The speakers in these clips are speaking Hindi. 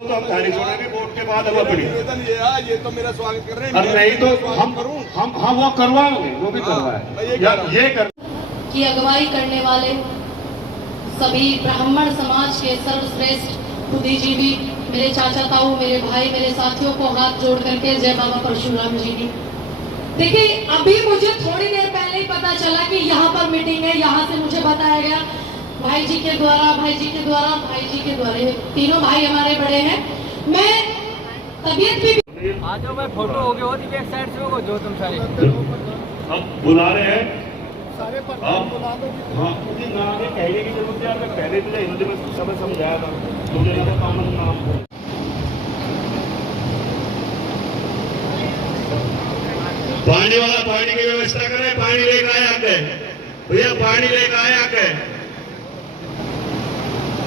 तो हम गाड़ी छोड़ेंगे वोट के बाद। अब अपनी ये तो मेरा स्वागत कर रहे हैं। और नहीं तो हम वो करवाएंगे, वो भी करवाए ये कर की अगुवाई करने वाले सभी ब्राह्मण समाज के सर्वश्रेष्ठ बुद्धिजीवी, मेरे चाचा ताऊ, मेरे भाई, मेरे साथियों को हाथ जोड़ करके जय बाबा परशुराम जी की। देखिए, अभी मुझे थोड़ी देर पहले ही पता चला कि यहाँ पर मीटिंग है। यहाँ से मुझे बताया गया भाई जी के द्वारा, भाई जी के द्वारा, भाई जी के द्वारा, तीनों भाई हमारे बड़े हैं। मैं तबीयत भी आ जाओ भाई, फोटो हो गया हो एक साइड से हो जो तुम सारे अब बुला रहे हैं सारे पर बुला दो। हाँ, मुझे ना आगे कहने की जरूरत है। मैं पहले तो हिंदी में सब समझाया था, मुझे लगा कामन नाम पानी वाला पानी की व्यवस्था करें। पानी लेकर आए आके भैया, पानी लेकर आए आके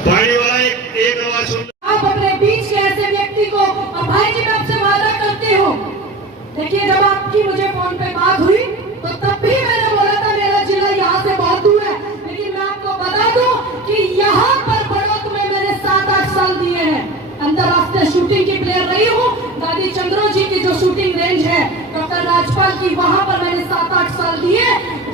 पानी वाला एक आवाज सुन। आप अपने बीच के ऐसे व्यक्ति को, और भाई जी मैं आपसे वादा करते हो, देखिए जब आपकी मुझे फोन पे बात हुई तो तब भी मैंने बोला था मेरा जिला यहाँ से बहुत दूर है, लेकिन मैं आपको बता दूं कि यहाँ पर बड़ौत में मैंने 7-8 साल दिए हैं। अंतरराष्ट्रीय शूटिंग की प्लेयर रही हूँ। दादी चंद्रो जी की जो शूटिंग रेंज है डॉक्टर राजपाल की, वहाँ पर मैंने 7-8 साल दिए,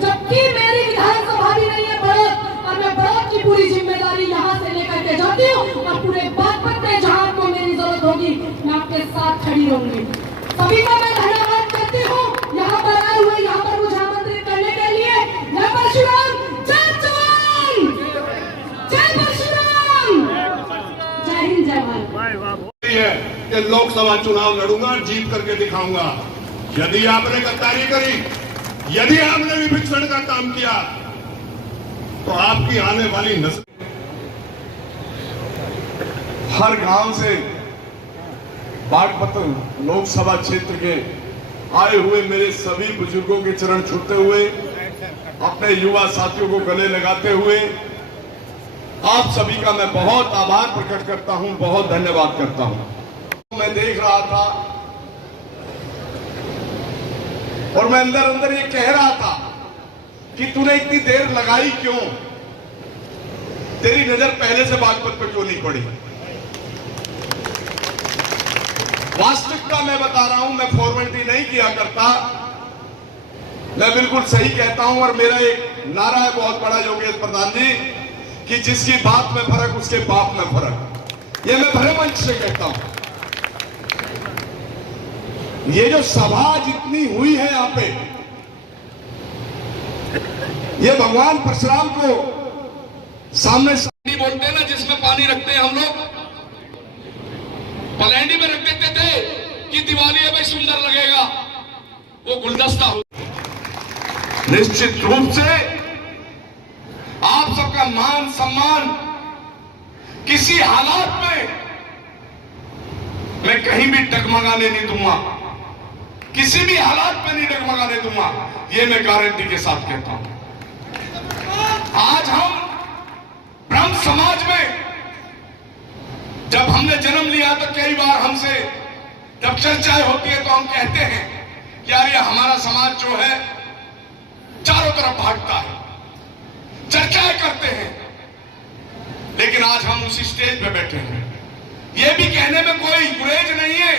जबकि मेरी विधानसभा भी नहीं है बड़ौत, और मैं बड़ौत की पूरी जिम्मेदारी यहाँ से लेकर के जाती हूँ। और पूरे बागपत में जहाँ आपको मेरी जरूरत होगी मैं आपके साथ खड़ी रहूंगी। सभी को मैं धन्यवाद करती हूँ यहाँ पर आए हुए, यहाँ पर मुझे आमंत्रित करने के लिए। जय परशुराम, जय जवान, जय परशुराम, जय हिंद, जय भारत। है कि लोकसभा चुनाव लड़ूंगा, जीत करके दिखाऊंगा। यदि आपने गद्दारी करी, यदि आपने विभीषण का काम किया, तो आपकी आने वाली नस्ल हर गांव से बागपत लोकसभा क्षेत्र के आए हुए मेरे सभी बुजुर्गों के चरण छूते हुए, अपने युवा साथियों को गले लगाते हुए आप सभी का मैं बहुत आभार प्रकट करता हूं, बहुत धन्यवाद करता हूं। मैं देख रहा था और मैं अंदर अंदर ये कह रहा था कि तूने इतनी देर लगाई क्यों? तेरी नजर पहले से बागपत पर क्यों नहीं पड़ी? वास्तविकता मैं बता रहा हूं, मैं फॉर्मेलिटी नहीं किया करता, मैं बिल्कुल सही कहता हूं। और मेरा एक नारा है बहुत बड़ा, योगेश प्रधान जी, कि जिसकी बात में फर्क उसके बाप में फर्क। ये मैं भरे मंच से कहता हूं। ये जो सभा जितनी हुई है यहाँ पे, ये भगवान परशुराम को सामने बोलते हैं ना, जिसमें पानी रखते हैं हम लोग, पलैंडी में रख देते थे कि दिवाली है भाई सुंदर लगेगा, वो गुलदस्ता हो। निश्चित रूप से आप सबका मान सम्मान किसी हालात में मैं कहीं भी डगमगाने नहीं दूंगा, किसी भी हालात में नहीं डगमगाने दूंगा, ये मैं गारंटी के साथ कहता हूं। आज हम ब्रह्म समाज में जब हमने जन्म लिया तो कई बार हमसे जब चर्चाएं होती है तो हम कहते हैं कि यार ये हमारा समाज जो है चारों तरफ भागता है, चर्चाएं करते हैं। लेकिन आज हम उसी स्टेज पे बैठे हैं, ये भी कहने में कोई गुरेज नहीं है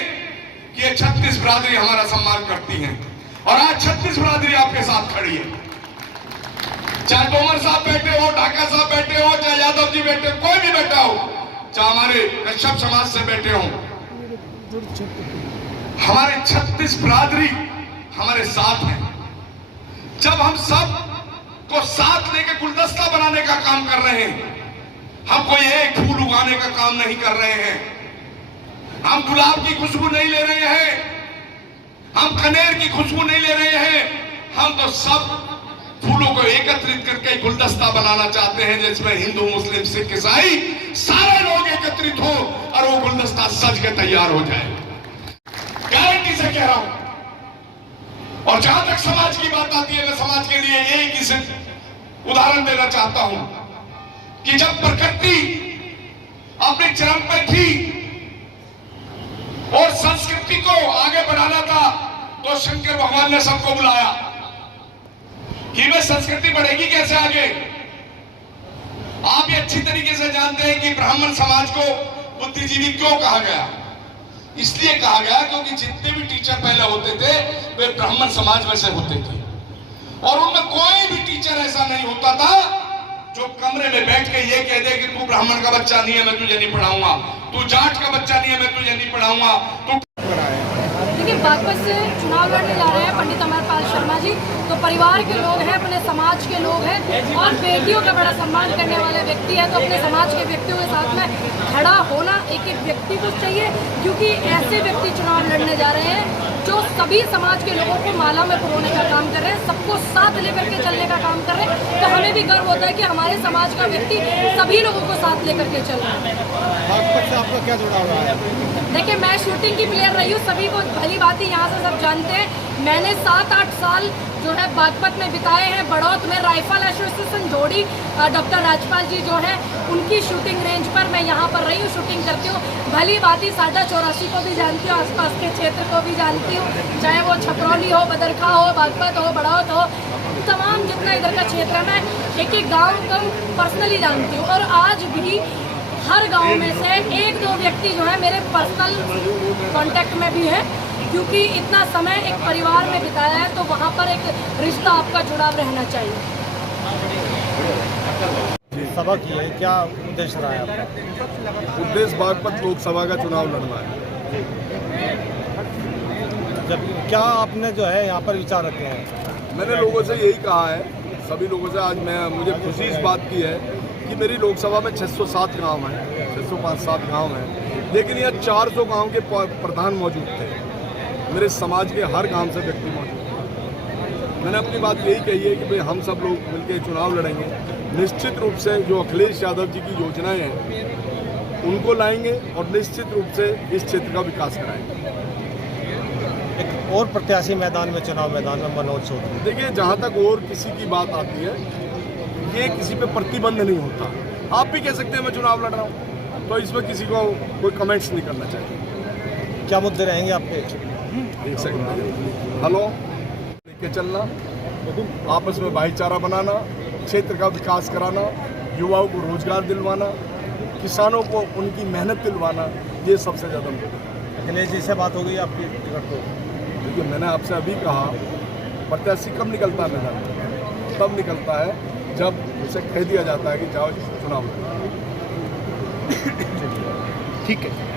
कि ये 36 बिरादरी हमारा सम्मान करती हैं। और आज 36 बिरादरी आपके साथ खड़ी है, चाहे तोमर साहब बैठे हो, ढाका साहब बैठे हो, चाहे यादव जी बैठे, कोई भी बैठा हो, चाहे हमारे कश्यप समाज से बैठे हो, हमारे 36 बिरादरी हमारे साथ हैं। जब हम सब को साथ लेके गुलदस्ता बनाने का काम कर रहे हैं, हम कोई एक फूल उगाने का काम नहीं कर रहे हैं, हम गुलाब की खुशबू नहीं ले रहे हैं, हम कनेर की खुशबू नहीं ले रहे हैं, हम तो सब फूलों को एकत्रित करके गुलदस्ता बनाना चाहते हैं, जिसमें हिंदू, मुस्लिम, सिख, ईसाई सारे लोग एकत्रित हो और वो गुलदस्ता सज के तैयार हो जाए, गारंटी से कह रहा हूं। और जहां तक समाज की बात आती है, मैं समाज के लिए एक ही सिर्फ उदाहरण देना चाहता हूं कि जब प्रकृति अपने चरम पर थी और संस्कृति को आगे बढ़ाना था, तो शंकर भगवान ने सबको बुलाया कि वे संस्कृति बढ़ेगी कैसे आगे। आप ये अच्छी तरीके से जानते हैं कि ब्राह्मण समाज को बुद्धिजीवी क्यों कहा गया? इसलिए कहा गया क्योंकि जितने भी टीचर पहले होते थे वे ब्राह्मण समाज में से होते थे, और उनमें कोई भी टीचर ऐसा नहीं होता था जो कमरे में बैठ के ये कह दे कि तू ब्राह्मण का बच्चा नहीं है, मैं तुझे नहीं पढ़ाऊंगा, तू जाट का बच्चा नहीं है, मैं तुझे नहीं पढ़ाऊंगा, तू। देखिए, बागपत से चुनाव लड़ने जा रहे हैं पंडित अमरपाल शर्मा जी, तो परिवार के लोग हैं, अपने समाज के लोग हैं और बेटियों का बड़ा सम्मान करने वाले व्यक्ति है, तो अपने समाज के व्यक्तियों के साथ में खड़ा होना एक एक व्यक्ति को चाहिए, क्योंकि ऐसे व्यक्ति चुनाव लड़ने जा रहे हैं जो सभी समाज के लोगों को माला में पुरोने का काम कर रहे हैं, सबको साथ लेकर के चलने का काम कर रहे हैं। तो हमें भी गर्व होता है कि हमारे समाज का व्यक्ति सभी लोगों को साथ लेकर के चल रहा है। बागपत से आपका क्या जुड़ाव रहा है? देखिए, मैं शूटिंग की प्लेयर रही हूँ, सभी को भली बात यहाँ से सब जानते हैं। मैंने 7-8 साल जो है बागपत में बिताए हैं। बड़ौत में राइफल एसोसिएशन जोड़ी डॉक्टर राजपाल जी जो है उनकी शूटिंग रेंज पर मैं यहाँ पर रही हूँ, शूटिंग करती हूँ। भली बाती साझा 84 को भी जानती हूँ, आसपास के क्षेत्र को भी जानती हूँ, चाहे वो छपरौली हो, बदरखा हो, बागपत हो, बड़ौत हो, तमाम जितना इधर का क्षेत्र है मैं एक एक गाँव को पर्सनली जानती हूँ। और आज भी हर गांव में से 1-2 व्यक्ति जो है मेरे पर्सनल कांटेक्ट में भी है, क्योंकि इतना समय एक परिवार में बिताया है तो वहाँ पर एक रिश्ता आपका जुड़ाव रहना चाहिए। सभा की है, क्या उद्देश्य रहा है आपका? उद्देश्य बागपत लोकसभा का चुनाव लड़ना है। जब क्या आपने जो है यहाँ पर विचार रखे हैं? मैंने लोगों से यही कहा है, सभी लोगों से। आज मुझे खुशी इस बात की है कि मेरी लोकसभा में 607 गांव हैं, 605-7 गांव हैं, लेकिन यहाँ 400 गांव के प्रधान मौजूद थे। मेरे समाज के हर गांव से व्यक्ति मौजूद थे। मैंने अपनी बात यही कही है कि भाई हम सब लोग मिलकर चुनाव लड़ेंगे। निश्चित रूप से जो अखिलेश यादव जी की योजनाएं हैं उनको लाएंगे और निश्चित रूप से इस क्षेत्र का विकास कराएंगे। एक और प्रत्याशी मैदान में, चुनाव मैदान में, मनोज चौधरी। देखिए, जहाँ तक और किसी की बात आती है, ये किसी पे प्रतिबंध नहीं होता। आप भी कह सकते हैं मैं चुनाव लड़ रहा हूँ, तो इसमें किसी को कोई कमेंट्स नहीं करना चाहिए। क्या मुद्दे रहेंगे आपके? एक सेकंड। हेलो, लेके चलना, आपस में भाईचारा बनाना, क्षेत्र का विकास कराना, युवाओं को रोजगार दिलवाना, किसानों को उनकी मेहनत दिलवाना, ये सबसे ज़्यादा मुद्दा है। अखिलेश जी से बात हो गई आपकी टिकट को? देखिए, मैंने आपसे अभी कहा प्रत्याशी कब निकलता है मैदान में? तब निकलता है जब उसे कह दिया जाता है कि जाओ चुनाव। ठीक है।